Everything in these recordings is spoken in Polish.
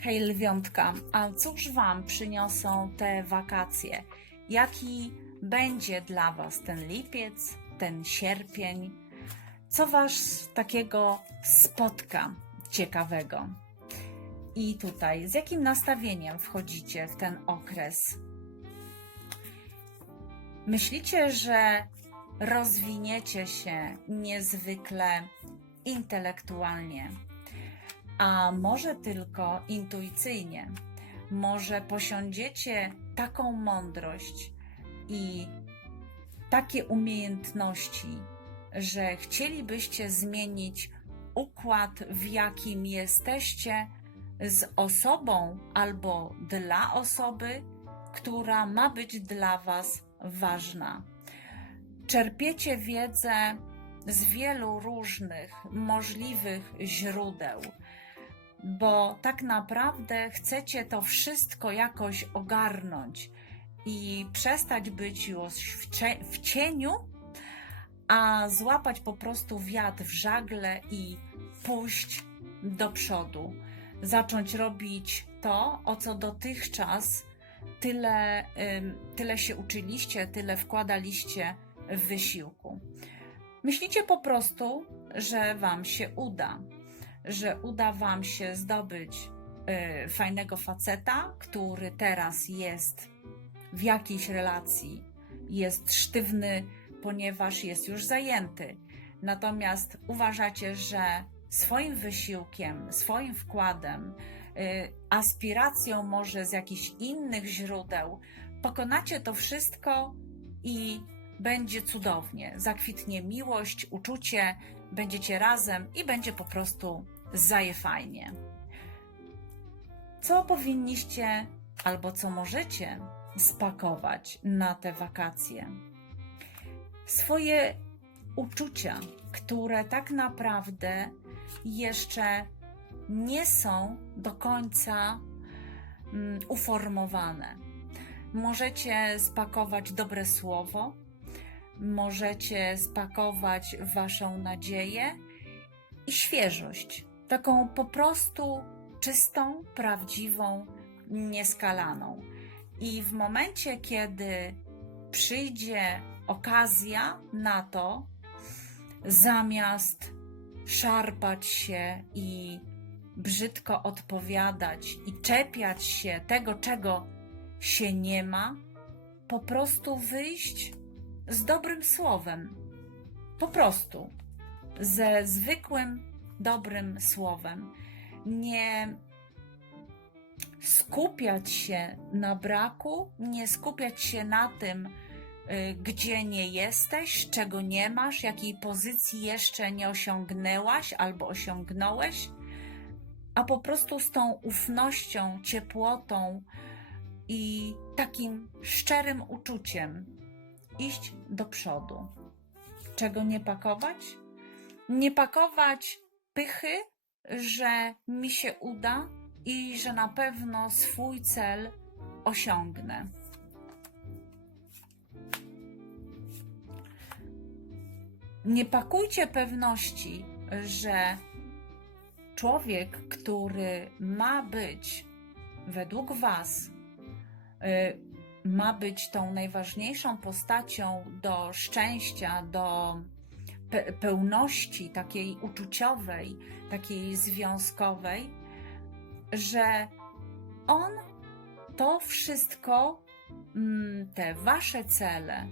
Hej lwiątka, a cóż Wam przyniosą te wakacje? Jaki będzie dla Was ten lipiec, ten sierpień? Co Was takiego spotka ciekawego? I tutaj, z jakim nastawieniem wchodzicie w ten okres? Myślicie, że rozwiniecie się niezwykle intelektualnie, a może tylko intuicyjnie. Może posiądziecie taką mądrość i takie umiejętności, że chcielibyście zmienić układ, w jakim jesteście z osobą albo dla osoby, która ma być dla Was ważna. Czerpiecie wiedzę z wielu różnych możliwych źródeł, bo tak naprawdę chcecie to wszystko jakoś ogarnąć i przestać być już w, cie- w cieniu, a złapać po prostu wiatr w żagle i pójść do przodu. Zacząć robić to, o co dotychczas tyle, tyle się uczyliście, tyle wkładaliście w wysiłku. Myślicie po prostu, że Wam się uda, że uda Wam się zdobyć y, fajnego faceta, który teraz jest w jakiejś relacji, jest sztywny, ponieważ jest już zajęty. Natomiast uważacie, że swoim wysiłkiem, swoim wkładem, y, aspiracją może z jakichś innych źródeł, pokonacie to wszystko i będzie cudownie. Zakwitnie miłość, uczucie, będziecie razem i będzie po prostu zaje fajnie. Co powinniście albo co możecie spakować na te wakacje? Swoje uczucia, które tak naprawdę jeszcze nie są do końca mm, uformowane. Możecie spakować dobre słowo, możecie spakować Waszą nadzieję i świeżość, taką po prostu czystą, prawdziwą, nieskalaną. I w momencie, kiedy przyjdzie okazja na to, zamiast szarpać się i brzydko odpowiadać i czepiać się tego, czego się nie ma, po prostu wyjść z dobrym słowem. Po prostu. Ze zwykłym, dobrym słowem. Nie skupiać się na braku, nie skupiać się na tym, y, gdzie nie jesteś, czego nie masz, jakiej pozycji jeszcze nie osiągnęłaś albo osiągnąłeś, a po prostu z tą ufnością, ciepłotą i takim szczerym uczuciem iść do przodu. Czego nie pakować? Nie pakować pychy, że mi się uda i że na pewno swój cel osiągnę. Nie pakujcie pewności, że człowiek, który ma być według Was, y, ma być tą najważniejszą postacią do szczęścia, do pe- pełności takiej uczuciowej, takiej związkowej, że on to wszystko, mm, te wasze cele,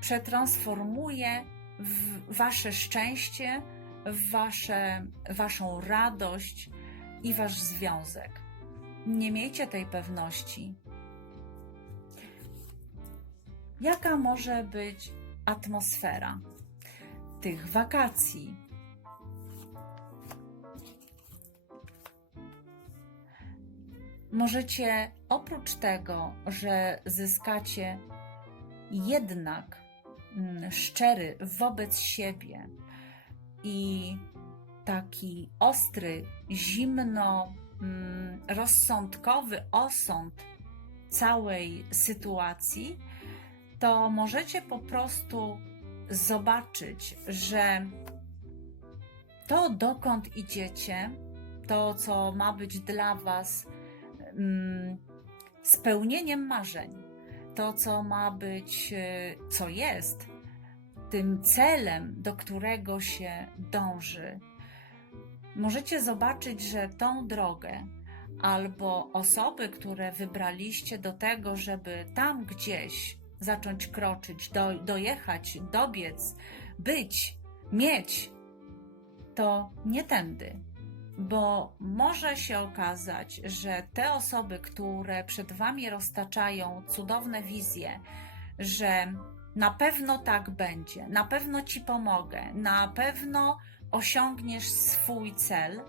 przetransformuje w wasze szczęście, w wasze, waszą radość i wasz związek. Nie miejcie tej pewności. Jaka może być atmosfera tych wakacji? Możecie oprócz tego, że zyskacie jednak mm, szczery wobec siebie i taki ostry, zimno mm, rozsądkowy osąd całej sytuacji, to możecie po prostu zobaczyć, że to dokąd idziecie, to co ma być dla Was mm, spełnieniem marzeń. To, co ma być, e, co jest tym celem, do którego się dąży. Możecie zobaczyć, że tą drogę albo osoby, które wybraliście do tego, żeby tam gdzieś zacząć kroczyć, do, dojechać, dobiec, być, mieć, to nie tędy. Bo może się okazać, że te osoby, które przed Wami roztaczają cudowne wizje, że na pewno tak będzie, na pewno Ci pomogę, na pewno osiągniesz swój cel,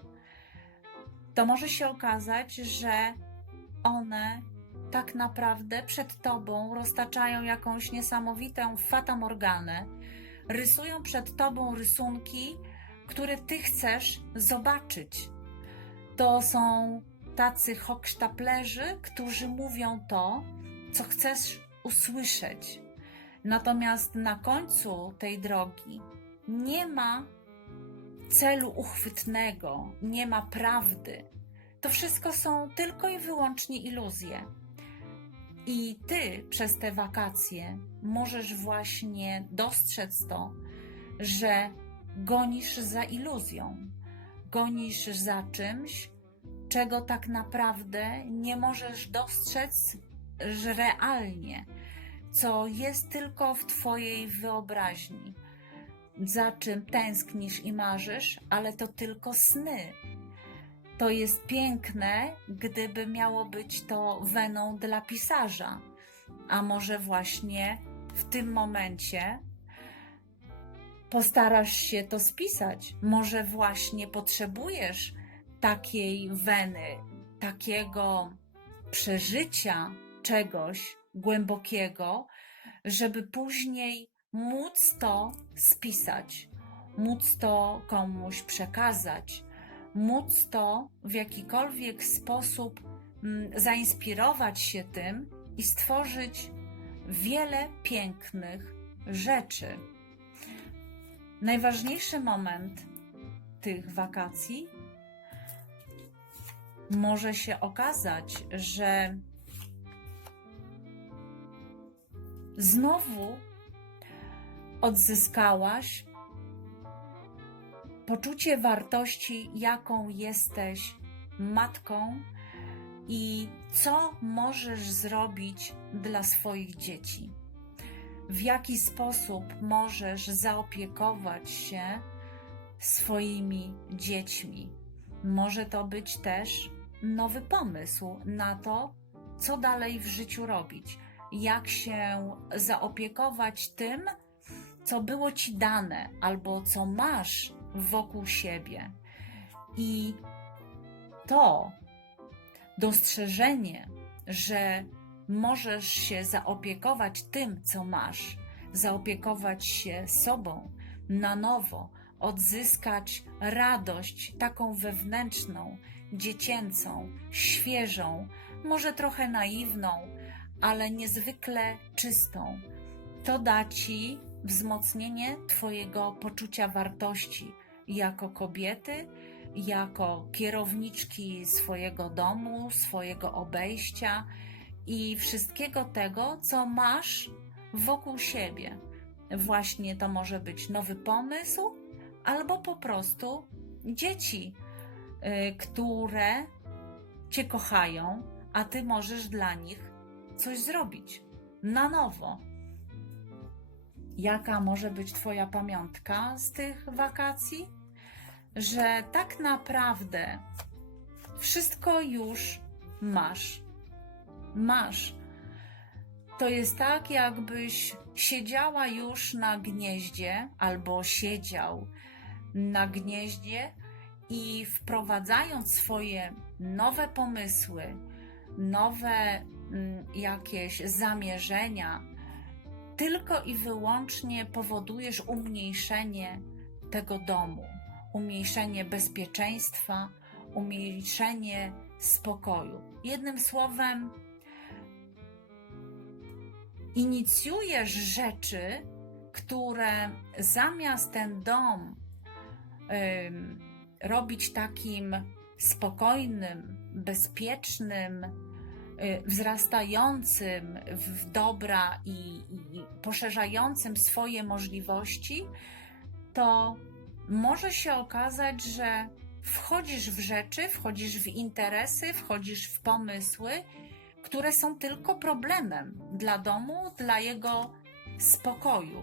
to może się okazać, że one tak naprawdę przed Tobą roztaczają jakąś niesamowitą fatamorganę, rysują przed Tobą rysunki, które Ty chcesz zobaczyć. To są tacy hochsztaplerzy, którzy mówią to, co chcesz usłyszeć. Natomiast na końcu tej drogi nie ma celu uchwytnego, nie ma prawdy. To wszystko są tylko i wyłącznie iluzje. I ty przez te wakacje możesz właśnie dostrzec to, że gonisz za iluzją, gonisz za czymś, czego tak naprawdę nie możesz dostrzec że realnie, co jest tylko w Twojej wyobraźni, za czym tęsknisz i marzysz, ale to tylko sny. To jest piękne, gdyby miało być to weną dla pisarza, a może właśnie w tym momencie postarasz się to spisać. Może właśnie potrzebujesz takiej weny, takiego przeżycia czegoś głębokiego, żeby później móc to spisać, móc to komuś przekazać, móc to w jakikolwiek sposób mm, zainspirować się tym i stworzyć wiele pięknych rzeczy. Najważniejszy moment tych wakacji może się okazać, że znowu odzyskałaś poczucie wartości, jaką jesteś matką i co możesz zrobić dla swoich dzieci. W jaki sposób możesz zaopiekować się swoimi dziećmi. Może to być też nowy pomysł na to, co dalej w życiu robić, jak się zaopiekować tym, co było ci dane albo co masz wokół siebie. I to dostrzeżenie, że możesz się zaopiekować tym, co masz, zaopiekować się sobą na nowo, odzyskać radość taką wewnętrzną, dziecięcą, świeżą, może trochę naiwną, ale niezwykle czystą. To da ci wzmocnienie Twojego poczucia wartości jako kobiety, jako kierowniczki swojego domu, swojego obejścia i wszystkiego tego, co masz wokół siebie. Właśnie to może być nowy pomysł, albo po prostu dzieci, y, które Cię kochają, a Ty możesz dla nich coś zrobić na nowo. Jaka może być Twoja pamiątka z tych wakacji? Że tak naprawdę wszystko już masz. Masz. To jest tak, jakbyś siedziała już na gnieździe albo siedział na gnieździe i wprowadzając swoje nowe pomysły, nowe mm, jakieś zamierzenia, tylko i wyłącznie powodujesz umniejszenie tego domu, umniejszenie bezpieczeństwa, umniejszenie spokoju. Jednym słowem, inicjujesz rzeczy, które zamiast ten dom robić takim spokojnym, bezpiecznym, y, wzrastającym w dobra i, i poszerzającym swoje możliwości, to może się okazać, że wchodzisz w rzeczy, wchodzisz w interesy, wchodzisz w pomysły, które są tylko problemem dla domu, dla jego spokoju.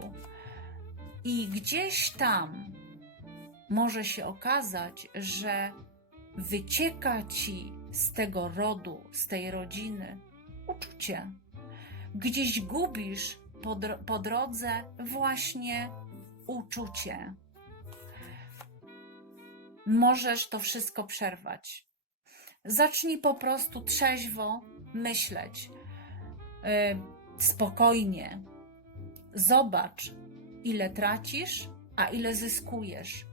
I gdzieś tam może się okazać, że wycieka ci z tego rodu, z tej rodziny uczucie. Gdzieś gubisz po, dro- po drodze właśnie uczucie. Możesz to wszystko przerwać. Zacznij po prostu trzeźwo myśleć, yy, spokojnie. Zobacz, ile tracisz, a ile zyskujesz,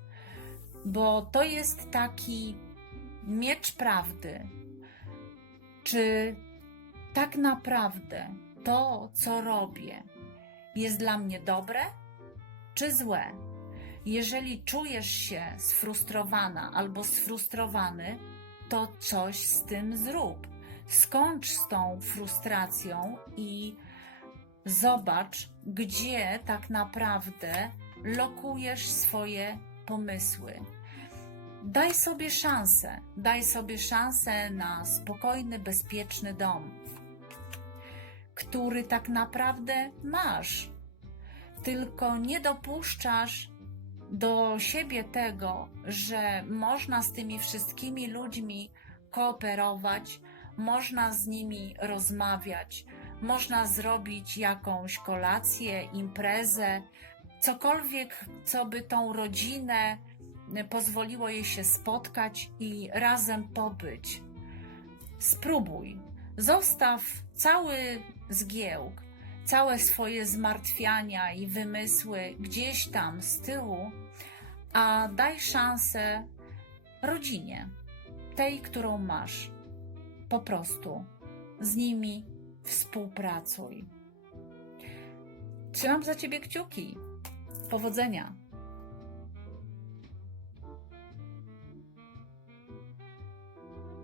bo to jest taki miecz prawdy. Czy tak naprawdę to, co robię, jest dla mnie dobre czy złe? Jeżeli czujesz się sfrustrowana albo sfrustrowany, to coś z tym zrób. Skończ z tą frustracją i zobacz, gdzie tak naprawdę lokujesz swoje pomysły. Daj sobie szansę, daj sobie szansę na spokojny, bezpieczny dom, który tak naprawdę masz. Tylko nie dopuszczasz do siebie tego, że można z tymi wszystkimi ludźmi kooperować, można z nimi rozmawiać, można zrobić jakąś kolację, imprezę, cokolwiek, co by tą rodzinę pozwoliło jej się spotkać i razem pobyć. Spróbuj. Zostaw cały zgiełk, całe swoje zmartwiania i wymysły gdzieś tam z tyłu, a daj szansę rodzinie, tej, którą masz. Po prostu z nimi współpracuj. Trzymam za ciebie kciuki. Powodzenia.